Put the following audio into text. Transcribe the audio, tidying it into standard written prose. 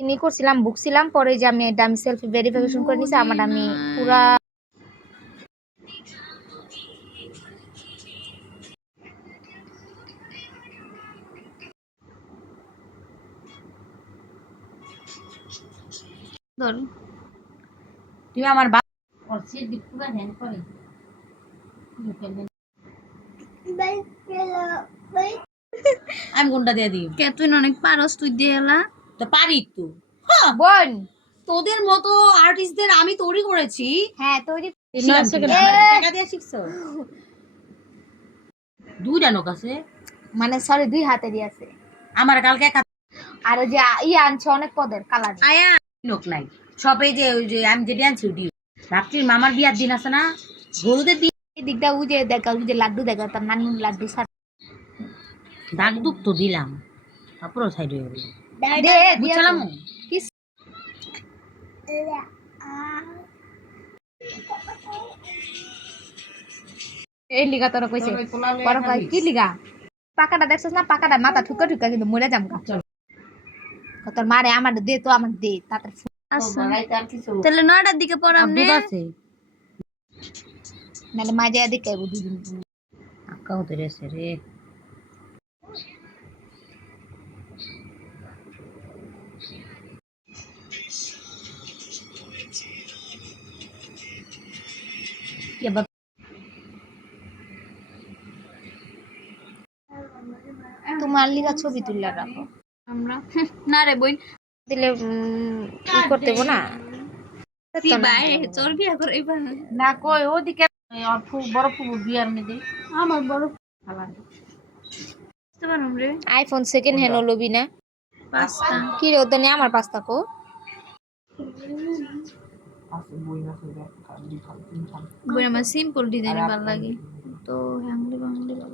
নি করছিলাম বুকছিলাম পরে যে আমি এটা আমি সেলফি ভেরিফিকেশন করে নিছি আমার আমি পুরা ধর তুমি আমার করছিস পুরা হ্যান্ড করে আমি কোনটা দিয়ে দিই কে তুই অনেক পারস তুই দিয়ে এলা তো পারি তো বোন তোদের মতো আর্টিস্টদের আমি তৈরি করেছি হ্যাঁ তৈরি টাকা দিয়ে শিখছো দুইটা নোক আছে মানে সরি দুই হাতে দিয়ে আছে আমার কালকে এক আর ওই যে আনছে অনেক পদের কালার আয়া নোক নাই সব এই যে ওই যে আমি যেটা আনছি ওটি রাত্রির মামার বিয়ার দিন আছে না হলুদের দিন এই দিকটা ওই যে দেখা ওই যে লাড্ডু দেখা তার নানুর লাড্ডু দাগ দুগ তো দিলাম তারপর সাইড হয়ে গেল দে বুঝলাম কি এই লিগা তোরা কইছে বড় ভাই কি লিগা পাকাটা দেখছস না পাকাটা মাথা ঠুকা ঠুকা কিন্তু মরে যাম তোর মারে আমার দে তো আমার দে তাড়াতাড়ি তাহলে 9টার দিকে পড়াম নে আছে নালে মা যায় দেখে আইবো দুদিন আক্কা হতে রেছে রে তোমার লিগা ছবি তুললা রাখো আমরা না রে বই দিলে ই করতে দেবো না তোর বিয়া করাইবা না কই ওদিকে বড় ফুবু বিয়ার মেয়েদের আমার বড় আইফোন সেকেন্ড হ্যান্ড লবি না পাঁচটা কি রে ওদানে আমার পাঁচটা কো বই আমার সিম্পল ডিজাইন ভালো লাগে তো হ্যাংলি ভালো লাগে